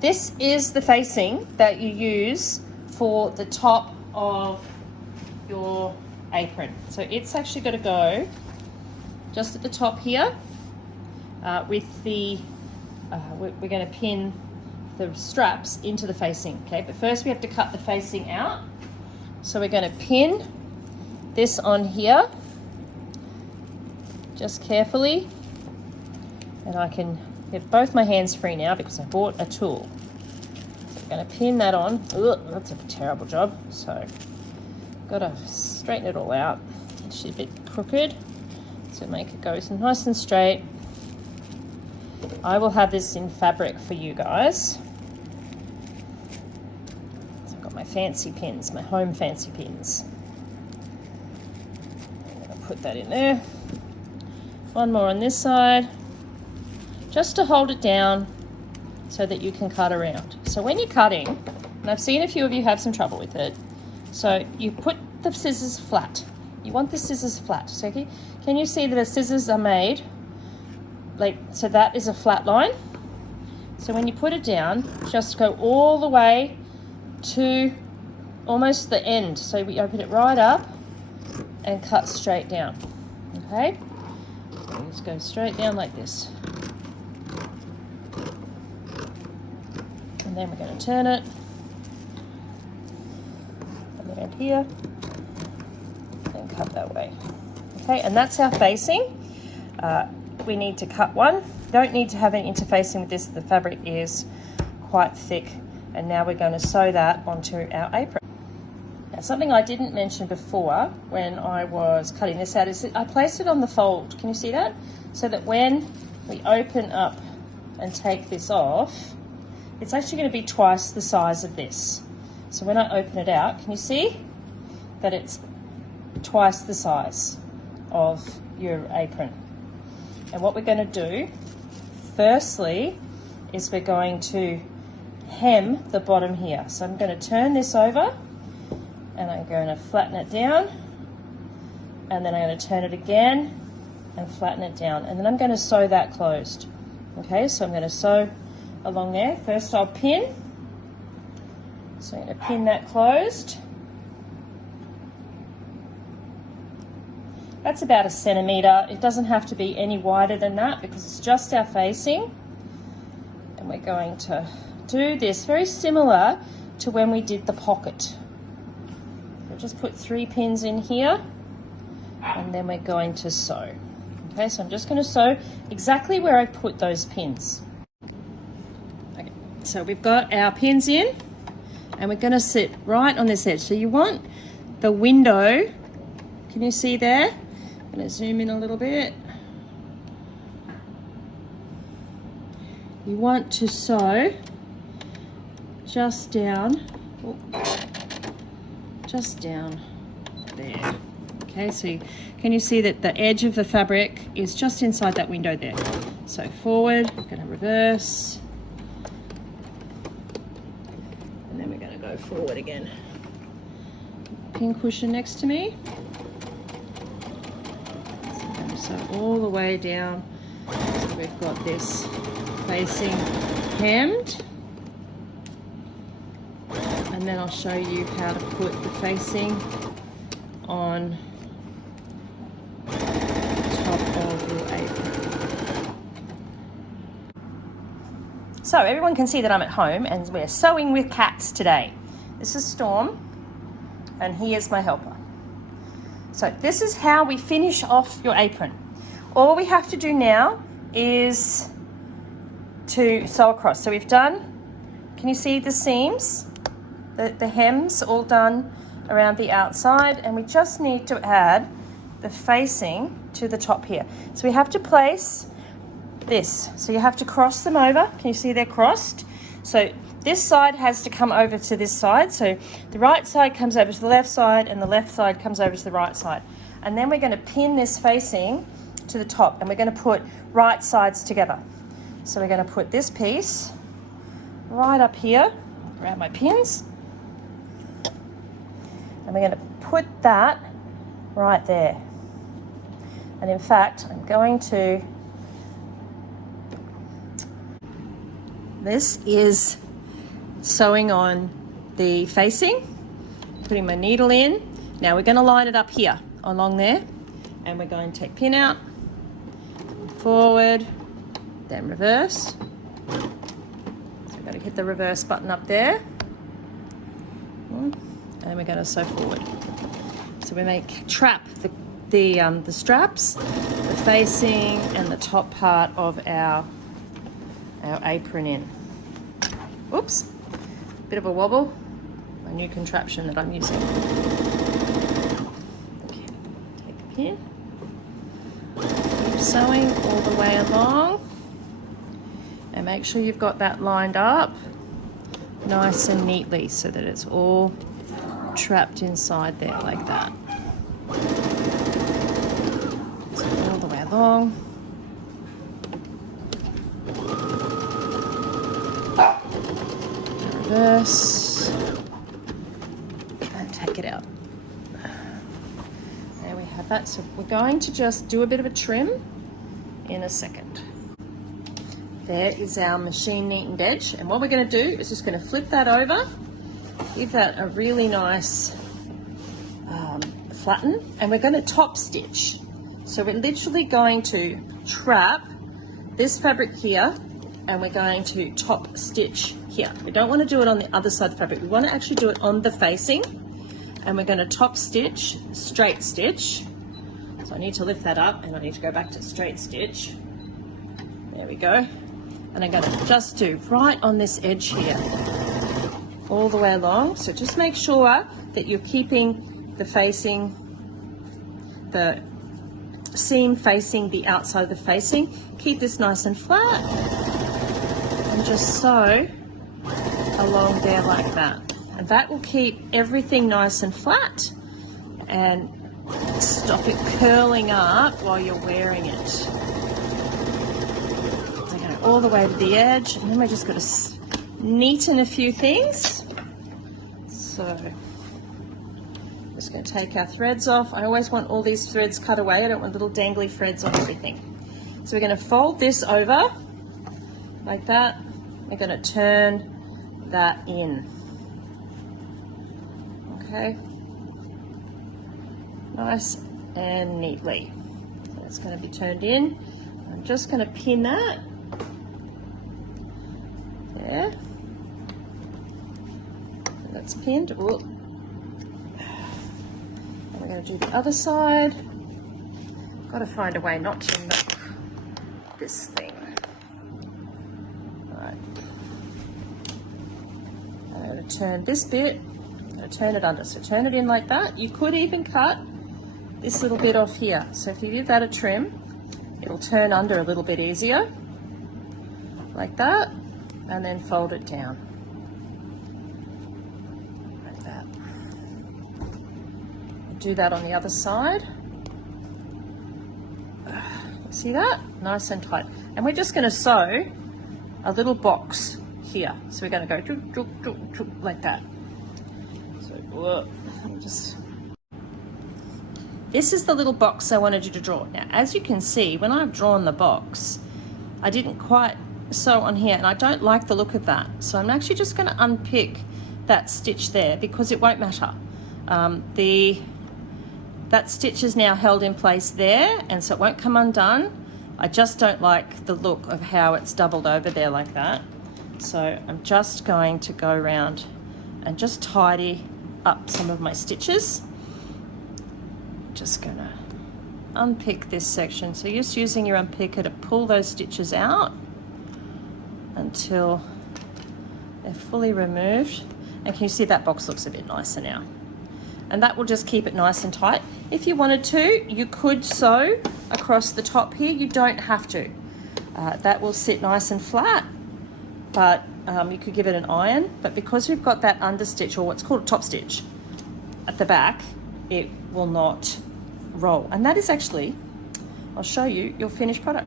this is the facing that you use for the top of your apron. So it's actually got to go just at the top here with the, we're going to pin the straps into the facing, okay? But first we have to cut the facing out. So we're going to pin this on here, just carefully. And I can get both my hands free now because I bought a tool. So I'm going to pin that on. Ugh, that's a terrible job. So got to straighten it all out. It's a bit crooked, so make it go nice and straight. I will have this in fabric for you guys. So I've got my fancy pins, my home fancy pins. I'm going to put that in there. One more on this side, just to hold it down so that you can cut around. So when you're cutting, and I've seen a few of you have some trouble with it, so you put the scissors flat. You want the scissors flat. So okay, can you see that the scissors are made like so? That is a flat line. So when you put it down, just go all the way to almost the end. So we open it right up and cut straight down. Okay, so just go straight down like this. And then we're going to turn it around here and cut that way. Okay, and that's our facing. We need to cut one. Don't need to have any interfacing with this. The fabric is quite thick. And now we're going to sew that onto our apron. Now, something I didn't mention before when I was cutting this out is that I placed it on the fold. Can you see that? So that when we open up and take this off, it's actually going to be twice the size of this. So when I open it out, can you see that it's twice the size of your apron? And what we're going to do, firstly, is we're going to hem the bottom here. So I'm going to turn this over and I'm going to flatten it down, and then I'm going to turn it again and flatten it down, and then I'm going to sew that closed. Okay, so I'm going to sew along there. First I'll pin. So I'm going to pin that closed. That's about 1 centimetre. It doesn't have to be any wider than that because it's just our facing. And we're going to do this very similar to when we did the pocket. We'll just put 3 pins in here and then we're going to sew. Okay, so I'm just going to sew exactly where I put those pins. Okay, so we've got our pins in and we're going to sit right on this edge. So you want the window, can you see there? I'm going to zoom in a little bit. You want to sew just down, just down there. Okay, so can you see that the edge of the fabric is just inside that window there? So forward, we're going to reverse, and then we're going to go forward again. Pin cushion next to me. So I'm going to sew all the way down. So we've got this facing hemmed. And then I'll show you how to put the facing on top of your apron. So everyone can see that I'm at home and we're sewing with cats today. This is Storm and he is my helper. So this is how we finish off your apron. All we have to do now is to sew across. So we've done, can you see the seams? The hems all done around the outside, and we just need to add the facing to the top here. So we have to place this. So you have to cross them over. Can you see they're crossed? So this side has to come over to this side. So the right side comes over to the left side and the left side comes over to the right side. And then we're going to pin this facing to the top and we're going to put right sides together. So we're going to put this piece right up here, grab my pins, and we're going to put that right there. And in fact, I'm going to, this is sewing on the facing, putting my needle in. Now we're going to line it up here along there, and we're going to take pin out, forward, then reverse. So we've got to hit the reverse button up there, and we're going to sew forward. So we may trap the straps, the facing, and the top part of our apron in. Oops, bit of a wobble. My new contraption that I'm using. Okay, take a pin. Keep sewing all the way along, and make sure you've got that lined up nice and neatly so that it's all trapped inside there like that. So all the way along. Reverse and take it out. There we have that. So we're going to just do a bit of a trim in a second. There is our machine neatened edge, and what we're going to do is just going to flip that over, give that a really nice flatten, and we're going to top stitch. So we're literally going to trap this fabric here, and we're going to top stitch here. We don't want to do it on the other side of the fabric. We want to actually do it on the facing, and we're going to top stitch, straight stitch. So I need to lift that up, and I need to go back to straight stitch. There we go. And I'm going to just do right on this edge here, all the way along. So just make sure that you're keeping the facing, the seam facing the outside of the facing. Keep this nice and flat, and just sew along there like that. And that will keep everything nice and flat and stop it curling up while you're wearing it. So go all the way to the edge, and then we're just going to neaten a few things. So just going to take our threads off. I always want all these threads cut away. I don't want little dangly threads on everything. So we're going to fold this over like that. We're going to turn that in. Okay. Nice and neatly. So that's going to be turned in. I'm just going to pin that there. And that's pinned. Ooh. And we're going to do the other side. Got to find a way not to knock this thing. All right. I'm going to turn this bit. I'm going to turn it under. So turn it in like that. You could even cut this little bit off here. So if you give that a trim, it'll turn under a little bit easier, like that, and then fold it down, like that. Do that on the other side. See that? Nice and tight. And we're just going to sew a little box here. So we're going to go like that. So this is the little box I wanted you to draw. Now, as you can see, when I've drawn the box, I didn't quite sew on here, and I don't like the look of that. So I'm actually just going to unpick that stitch there because it won't matter. That stitch is now held in place there, and so it won't come undone. I just don't like the look of how it's doubled over there like that. So I'm just going to go around and just tidy up some of my stitches. Just gonna unpick this section. So you're just using your unpicker to pull those stitches out until they're fully removed. And can you see that box looks a bit nicer now? And that will just keep it nice and tight. If you wanted to, you could sew across the top here. You don't have to. That will sit nice and flat, but you could give it an iron. But because we've got that understitch, or what's called a top stitch, at the back, it will not roll. And that is actually, I'll show you your finished product.